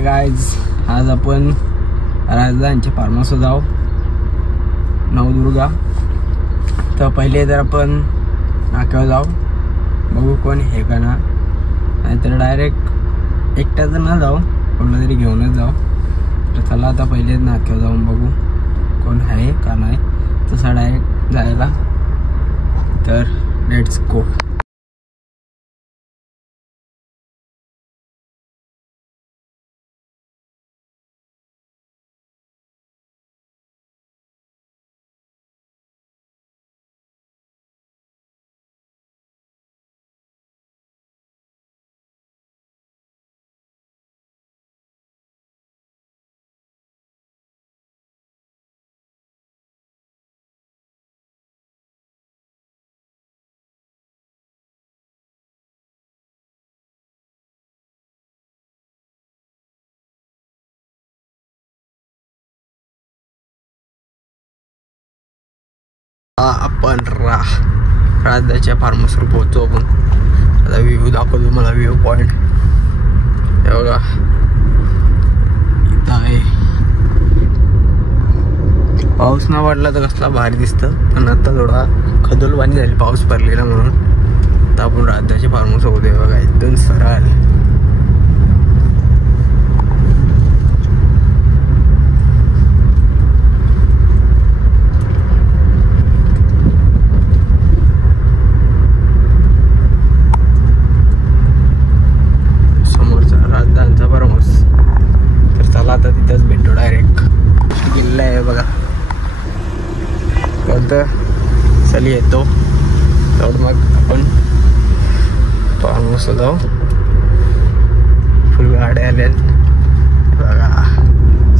Hi guys, आज आपण राजधानीच्या फार्म हाऊसवर जाऊ नवदुर्गा. तर पहिले तर आपण नाक्यावर जाऊ, बघू कोण हे का ना, नाहीतर डायरेक्ट एकट्याच ना जाऊ, कोणाला तरी घेऊनच जाऊ. तर चला आता पहिले नाक्यावर जाऊन बघू कोण आहे का नाही, तसा डायरेक्ट जायला. तर लेट्स गो. आपण राजधानीच्या फार्म हाऊसवर पोहोचतो. आपण आता व्ह्यू दाखवतो मला, व्ह्यू पॉइंट हे बघा इथं आहे. पाऊस न पडला तर कसला भारी दिसतं, पण आता थोडा खदोल पाणी झाली पाऊस पडलेला म्हणून. तर आपण राजधानीच्या फार्म हाऊस होते बघा, एकदम सरळ आता तिथंच भेटतो डायरेक्ट. किल्ला आहे बघा कोणतं, चली येतो तेवढं मग आपण फार्म हाऊसला जाऊ. फुल गाड्या आल्या बघा,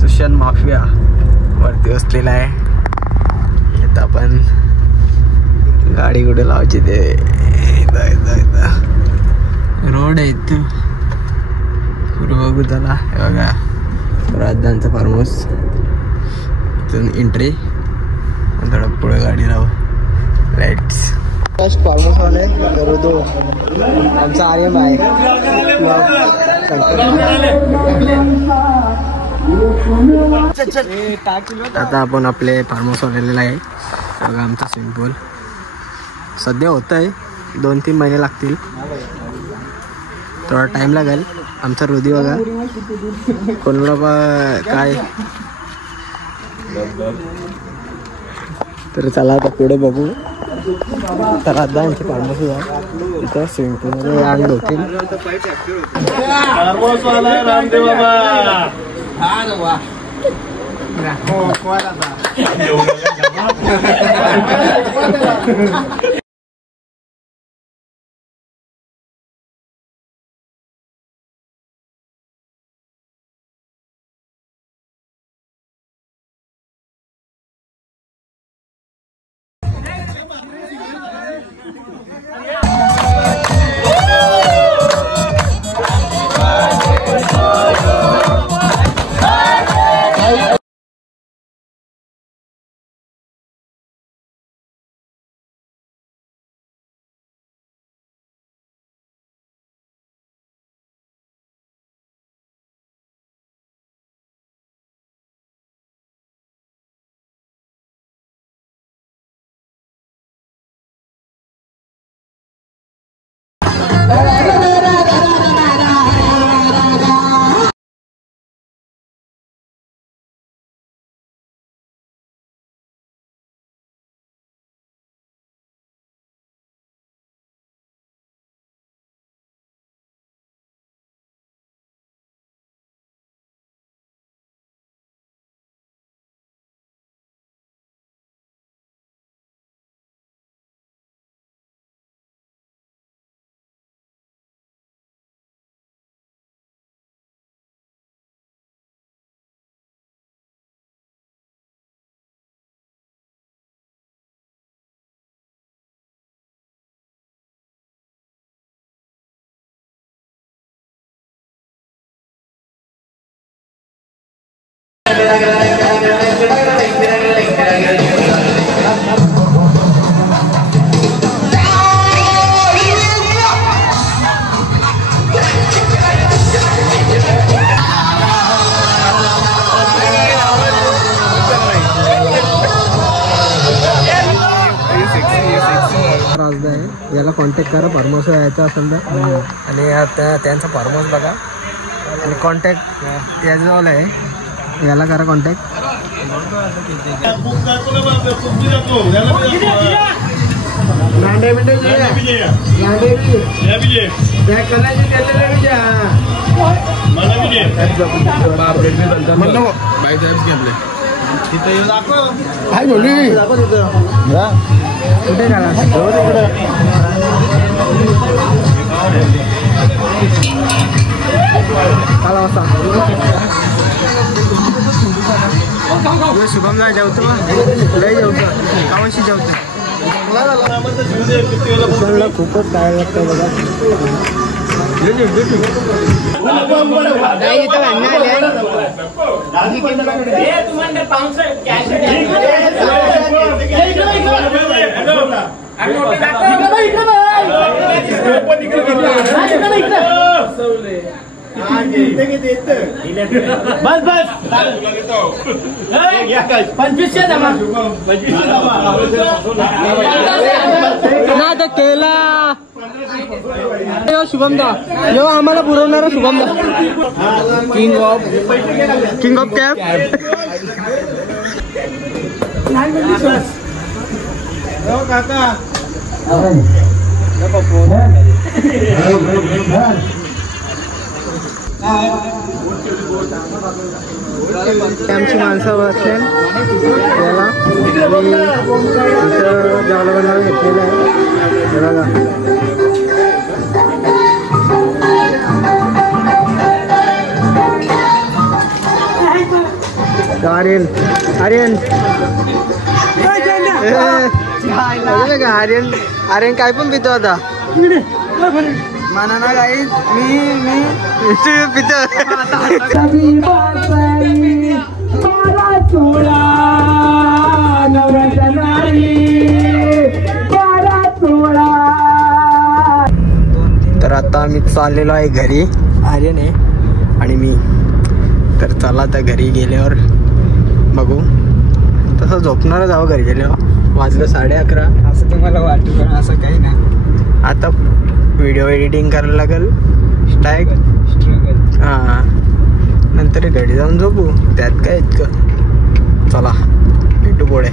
सुशांत माफिया वरती बसलेला आहे. येतं आपण गाडी कुठे लावायची ते रोड आहे इथं बघू. त्याला हे बघा राजधानीचा फार्म हाऊस, इथून एंट्री, थोडं पुढे गाडी राहू. लाईट्स फार्म हाऊस वाले करू दो, आमचा आर्यम आहे. आता आपण आपले फार्म हाऊस वालेला आहे बघा. आमचा स्विमिंग पूल सध्या होत आहे, 2-3 महिने लागतील, थोडा टाइम लागेल. आमचा हृदय बघा कोणाला काय. तर चला आता पुढे बघू. तर राजधानीचे फार्म हाऊस आहे, इथं स्विमिंग पूलमध्ये अंग होतील. याला कॉन्टॅक्ट करा फार्म हाऊस यायचं असेल तर. आणि त्यांचा फार्म हाऊस बघा आणि कॉन्टॅक्ट त्याजवळ आहे, याला करा कॉन्टॅक्ट. कुठे घाला काला वाजता शुभमला जेवतो लय जेवतो कावाशी जेवतो. खूपच काय लागतं बघा. बस बस 2500 जमा ना केला शुभमदा यो आम्हाला पुरवणारा शुभमदा किंग ऑफ कॅप. काका आमची माणसं बसले त्याला जेवला बनवायला घेतलेलं आहे बघा. आर्यन आर्यन आर्यन आर्यन काय पण पितो आता माना ना गाईज. मी पितो. तर आता आम्ही चाललेलो आहे घरी, आर्यन आहे आणि मी. तर चला आता घरी गेल्यावर बघू. तसं झोपणार जावं घरी गेल्यावर. वाजलं 11:30 असं तुम्हाला वाटतं पण असं काही नाही. आता व्हिडिओ एडिटिंग करायला लागेल स्ट्रगल. हां नंतर घरी जाऊन झोपू, त्यात काय इतकं. चला भेटू पुढे.